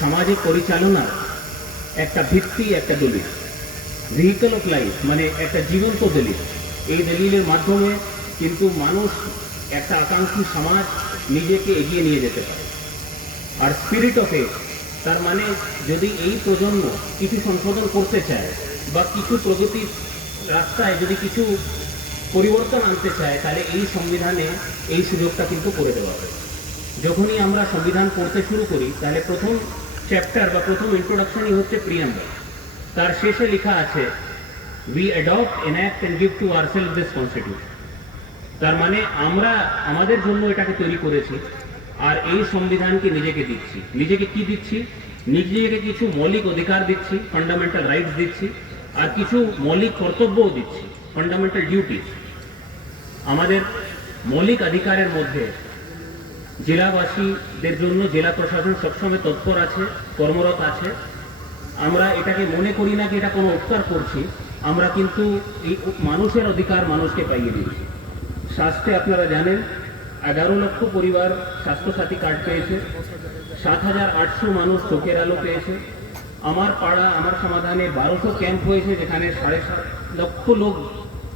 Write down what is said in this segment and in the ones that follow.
সামাজিক পরিচালনার একটা ভিত্তি, একটা দলিল, ভেহিকল অফ লাইফ, মানে একটা জীবন্ত দলিল। এই দলিলের মাধ্যমে কিন্তু মানুষ একটা আকাঙ্ক্ষী সমাজ নিজেকে এগিয়ে নিয়ে যেতে পারে। আর স্পিরিট অফ এজ, তার মানে যদি এই প্রজন্ম কিছু সংশোধন করতে চায় বা কিছু প্রগতির রাস্তায় যদি কিছু পরিবর্তন আনতে চায়, তাহলে এই সংবিধানে এই সুযোগটা কিন্তু করে দেওয়া হবে। যখনই আমরা সংবিধান পড়তে শুরু করি, তাহলে প্রথম চ্যাপ্টার বা প্রথম ইন্ট্রোডাকশনই হচ্ছে প্রিয়াম্বল। তার শেষে লেখা আছে, we adopt, enact and give to ourselves this constitution. তার মানে আমরা আমাদের জন্য এটাকে তৈরি করেছি, আর এই সংবিধানকে নিজেকে দিচ্ছি। নিজেকে কি দিচ্ছি? নিজেকে কিছু মৌলিক অধিকার দিচ্ছি, ফান্ডামেন্টাল রাইটস দিচ্ছি, আর কিছু মৌলিক কর্তব্যও দিচ্ছি, ফান্ডামেন্টাল ডিউটিস। আমাদের মৌলিক অধিকারের মধ্যে জেলাবাসীদের জন্য জেলা প্রশাসন সবসময় তৎপর আছে, কর্মরত আছে। আমরা এটাকে মনে করি না কি এটা কোনো উপকার করছি, আমরা কিন্তু এই মানুষের অধিকার মানুষকে পাইয়ে দিচ্ছি। স্বাস্থ্যে আপনারা জানেন 11 লক্ষ পরিবার স্বাস্থ্যসাথী কার্ড পেয়েছে, 7,800 মানুষ চোখের আলো পেয়েছে। আমার পাড়া আমার সমাধানে 1200 ক্যাম্প হয়েছে, যেখানে 7.5 লক্ষ লোক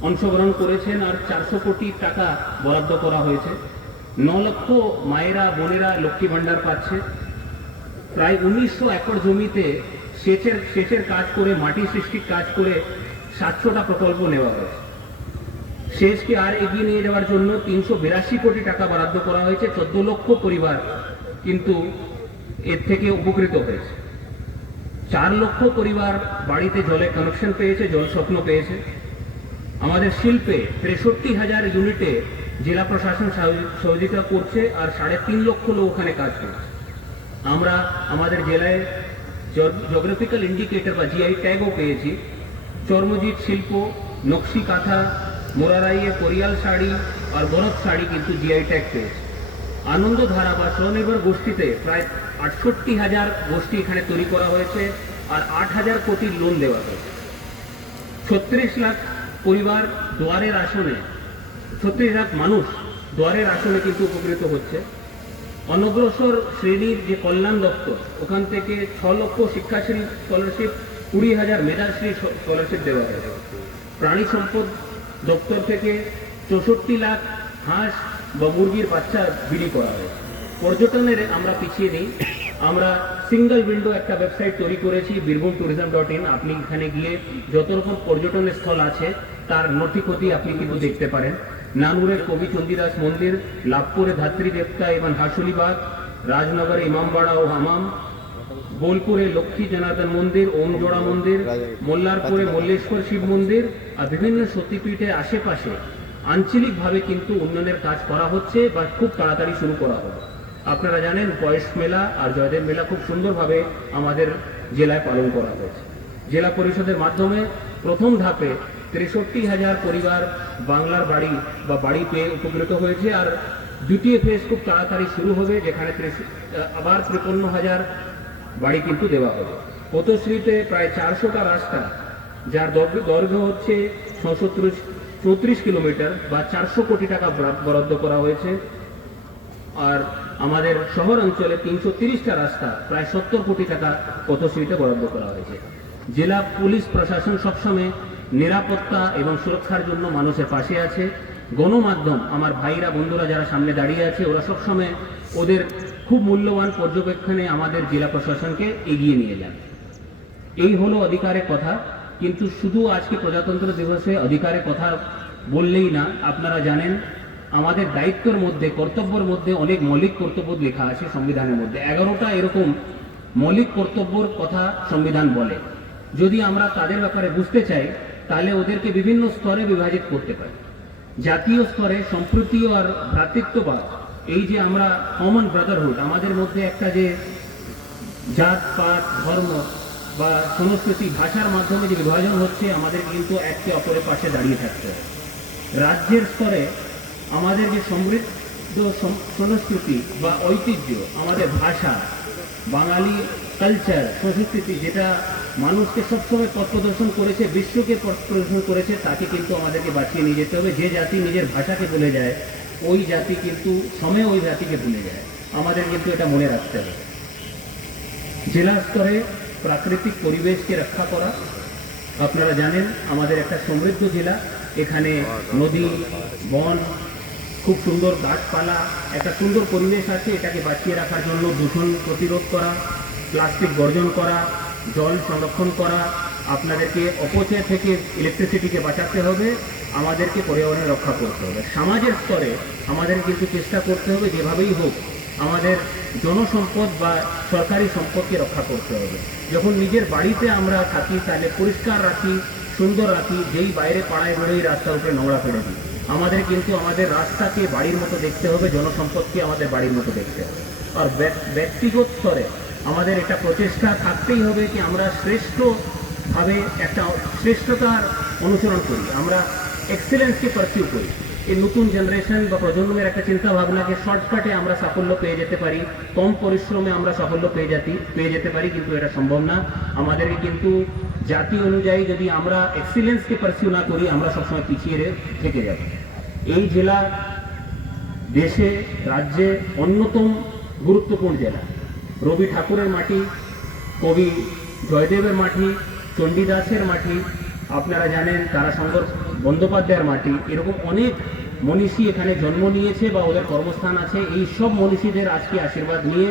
অংশগ্রহণ করেছেন, আর 400 কোটি টাকা বরাদ্দ করা হয়েছে। 9 লক্ষ মায়েরা বোনেরা লক্ষ্মী ভাণ্ডার পাচ্ছে। প্রায় 1900 একর জমিতে সেচের কাজ করে, মাটি সৃষ্টির কাজ করে 700টা প্রকল্প নেওয়া হয়েছে। সেচকে আর এগিয়ে নিয়ে যাওয়ার জন্য 382 কোটি টাকা বরাদ্দ করা হয়েছে। 14 লক্ষ পরিবার কিন্তু এর থেকে উপকৃত হয়েছে। 4 লক্ষ পরিবার বাড়িতে জলের কানেকশন পেয়েছে, জল স্বপ্ন পেয়েছে। আমাদের শিল্পে 63,000 ইউনিটে জেলা প্রশাসন সহযোগিতা করছে, আর 3.5 লক্ষ লোক ওখানে কাজ করছে। আমরা আমাদের জেলায় জিওগ্রাফিক্যাল ইন্ডিকেটর বা জিআই ট্যাগও পেয়েছি। চর্মজিৎ শিল্প, নকশি কাঁথা, মোরারাইয়ে কোরিয়াল শাড়ি আর বরফ শাড়ি কিন্তু জিআই ট্যাগ পেয়েছে। আনন্দধারা বা স্বনির্ভর গোষ্ঠীতে প্রায় 68,000 গোষ্ঠী এখানে তৈরি করা হয়েছে, আর 8,000 কোটির লোন দেওয়া হয়েছে। 36 লাখ পরিবার দুয়ারের আসনে, 36 লাখ মানুষ দুয়ারের আসনে কিন্তু উপকৃত হচ্ছে। অনগ্রসর শ্রেণীর যে কল্যাণ দপ্তর, ওখান থেকে 6 লক্ষ শিক্ষাশ্রী স্কলারশিপ, 20,000 মেধাশ্রী স্কলারশিপ দেওয়া হয়েছে। প্রাণী সম্পদ দপ্তর থেকে 64 লাখ হাঁস বা মুরগির বাচ্চা বিলি করা হয়েছে। পর্যটনের আমরা পিছিয়ে নেই। আমরা সিঙ্গল উইন্ডো একটা ওয়েবসাইট তৈরি করেছি, birbhumtourism.in। আপনি এখানে গিয়ে যত রকম পর্যটনের স্থল আছে তার নথিপতি আপনি কিন্তু দেখতে পারেন। নানুরের কবি চন্দিদাস মন্দির, লাভপুরে ধাত্রী দেবতা এবং হাসুলিবাগ, রাজনগরে ইমামবাড়া ও হামাম, বোলপুরে লক্ষ্মী জনার্দন মন্দির, ওমজোড়া মন্দির, মোল্লারপুরে মল্লেশ্বর শিব মন্দির, আর বিভিন্ন সতীপীঠের আশেপাশে আঞ্চলিকভাবে কিন্তু উন্নয়নের কাজ করা হচ্ছে বা খুব তাড়াতাড়ি শুরু করা হবে। আপনারা জানেন পয়স মেলা আর জয়দেব মেলা খুব সুন্দরভাবে আমাদের জেলায় পালন করা হয়েছে। জেলা পরিষদের মাধ্যমে প্রথম ধাপে 63,000 পরিবার বাংলার বাড়ি বা বাড়ি পেয়ে উপকৃত হয়েছে, আর দ্বিতীয় ফেজ খুব তাড়াতাড়ি শুরু হবে, যেখানে আবার 53,000 বাড়ি কিন্তু দেওয়া হবে। পথশ্রীতে প্রায় 400টা রাস্তা, যার দৈর্ঘ্য হচ্ছে 34 কিলোমিটার বা 400 কোটি টাকা বরাদ্দ করা হয়েছে। আর আমাদের শহর অঞ্চলে 330টা রাস্তা, প্রায় 70 কোটি টাকা পথশ্রীতে বরাদ্দ করা হয়েছে। জেলা পুলিশ প্রশাসন সবসময় নিরাপত্তা এবং সুরক্ষার জন্য মানুষের পাশে আছে। গণমাধ্যম, আমার ভাইরা বন্ধুরা যারা সামনে দাঁড়িয়ে আছে, ওরা সবসময় ওদের খুব মূল্যবান পর্যবেক্ষণে আমাদের জেলা প্রশাসনকে এগিয়ে নিয়ে যান। এই হলো অধিকারের কথা। কিন্তু শুধু আজকে প্রজাতন্ত্র দিবসে অধিকারের কথা বললেই না, আপনারা জানেন আমাদের দায়িত্বের মধ্যে, কর্তব্যের মধ্যে অনেক মৌলিক কর্তব্য লেখা আছে সংবিধানের মধ্যে। 11টা এরকম মৌলিক কর্তব্যর কথা সংবিধান বলে। যদি আমরা তাদের ব্যাপারে বুঝতে চাই, তাহলে ওদেরকে বিভিন্ন স্তরে বিভাজিত করতে পারি। জাতীয় স্তরে সম্প্রীতি আর ভ্রাতৃত্ববাদ, এই যে আমরা কমন ব্রাদারহুড, আমাদের মধ্যে একটা যে জাত পাত ধর্ম বা সংস্কৃতি ভাষার মাধ্যমে যে বিভাজন হচ্ছে, আমাদের কিন্তু একে অপরের পাশে দাঁড়িয়ে থাকতে হবে। রাজ্যের স্তরে আমাদের যে সমৃদ্ধ সংস্কৃতি বা ঐতিহ্য, আমাদের ভাষা, বাঙালি কালচার, সংস্কৃতি, যেটা মানুষকে সবসময় পথ প্রদর্শন করেছে, বিশ্বকে পথ প্রদর্শন করেছে, তাকে কিন্তু আমাদেরকে বাঁচিয়ে নিয়ে যেতে হবে। যে জাতি নিজের ভাষাকে ভুলে যায়, ওই জাতি কিন্তু সময়ে ওই জাতিকে ভুলে যায়। আমাদের কিন্তু এটা মনে রাখতে হবে। জেলা স্তরে প্রাকৃতিক পরিবেশকে রক্ষা করা। আপনারা জানেন আমাদের একটা সমৃদ্ধ জেলা, এখানে নদী, বন, খুব সুন্দর গাছপালা, একটা সুন্দর পরিবেশ আছে। এটাকে বাঁচিয়ে রাখার জন্য দূষণ প্রতিরোধ করা, প্লাস্টিক বর্জন করা, জল সংরক্ষণ করা, আপনাদেরকে অপচয় থেকে ইলেকট্রিসিটিকে বাঁচাতে হবে, আমাদেরকে পর্যাবরণ রক্ষা করতে হবে। সমাজের স্তরে আমাদের কিন্তু চেষ্টা করতে হবে যেভাবেই হোক আমাদের জনসম্পদ বা সরকারি সম্পদকে রক্ষা করতে হবে। যখন নিজের বাড়িতে আমরা থাকি তাহলে পরিষ্কার রাখি, সুন্দর রাখি, যেই বাইরে পাড়ায় বেরোই রাস্তার উপরে নোংরা ফেলে দিই। আমাদের কিন্তু আমাদের রাস্তাকে বাড়ির মতো দেখতে হবে, জনসম্পদকে আমাদের বাড়ির মতো দেখতে হবে। আর ব্যক্তিগত স্তরে আমাদের একটা প্রচেষ্টা থাকতেই হবে কি আমরা শ্রেষ্ঠভাবে একটা শ্রেষ্ঠতার অনুসরণ করি, আমরা এক্সেলেন্সকে পারসিউ করি। এই নতুন জেনারেশন বা প্রজন্মের একটা চিন্তা ভাবনাকে শর্টকাটে আমরা সাফল্য পেয়ে যেতে পারি, কম পরিশ্রমে আমরা সাফল্য পেয়ে যেতে পারি, কিন্তু এটা সম্ভব না। আমাদেরকে কিন্তু জাতি অনুযায়ী যদি আমরা এক্সিলেন্সকে পারসিউ না করি আমরা সবসময় পিছিয়ে থেকে যাব। এই জেলা দেশে রাজ্যে অন্যতম গুরুত্বপূর্ণ জেলা। রবি ঠাকুরের মাটি, কবি জয়দেবের মাটি, চণ্ডীদাসের মাটি, আপনারা জানেন তারাশঙ্কর বন্দ্যোপাধ্যায়ের মাটি, এরকম অনেক মনীষী এখানে জন্ম নিয়েছে বা ওদের কর্মস্থান আছে। এই সব মনীষীদের আজকে আশীর্বাদ নিয়ে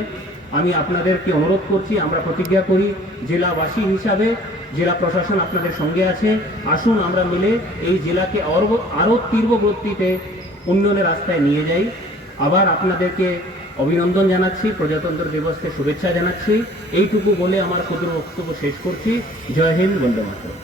আমি আপনাদেরকে অনুরোধ করছি, আমরা প্রতিজ্ঞা করি জেলাবাসী হিসাবে, জেলা প্রশাসন আপনাদের সঙ্গে আছে, আসুন আমরা মিলে এই জেলাকে আরও তীব্র গতিতে উন্নয়নের রাস্তায় নিয়ে যাই। আবার আপনাদেরকে অভিনন্দন জানাচ্ছি, প্রজাতন্ত্র দিবসকে শুভেচ্ছা জানাচ্ছি। এইটুকু বলে আমার ক্ষুদ্র বক্তব্য শেষ করছি। জয় হিন্দ, বন্দে মাতরম।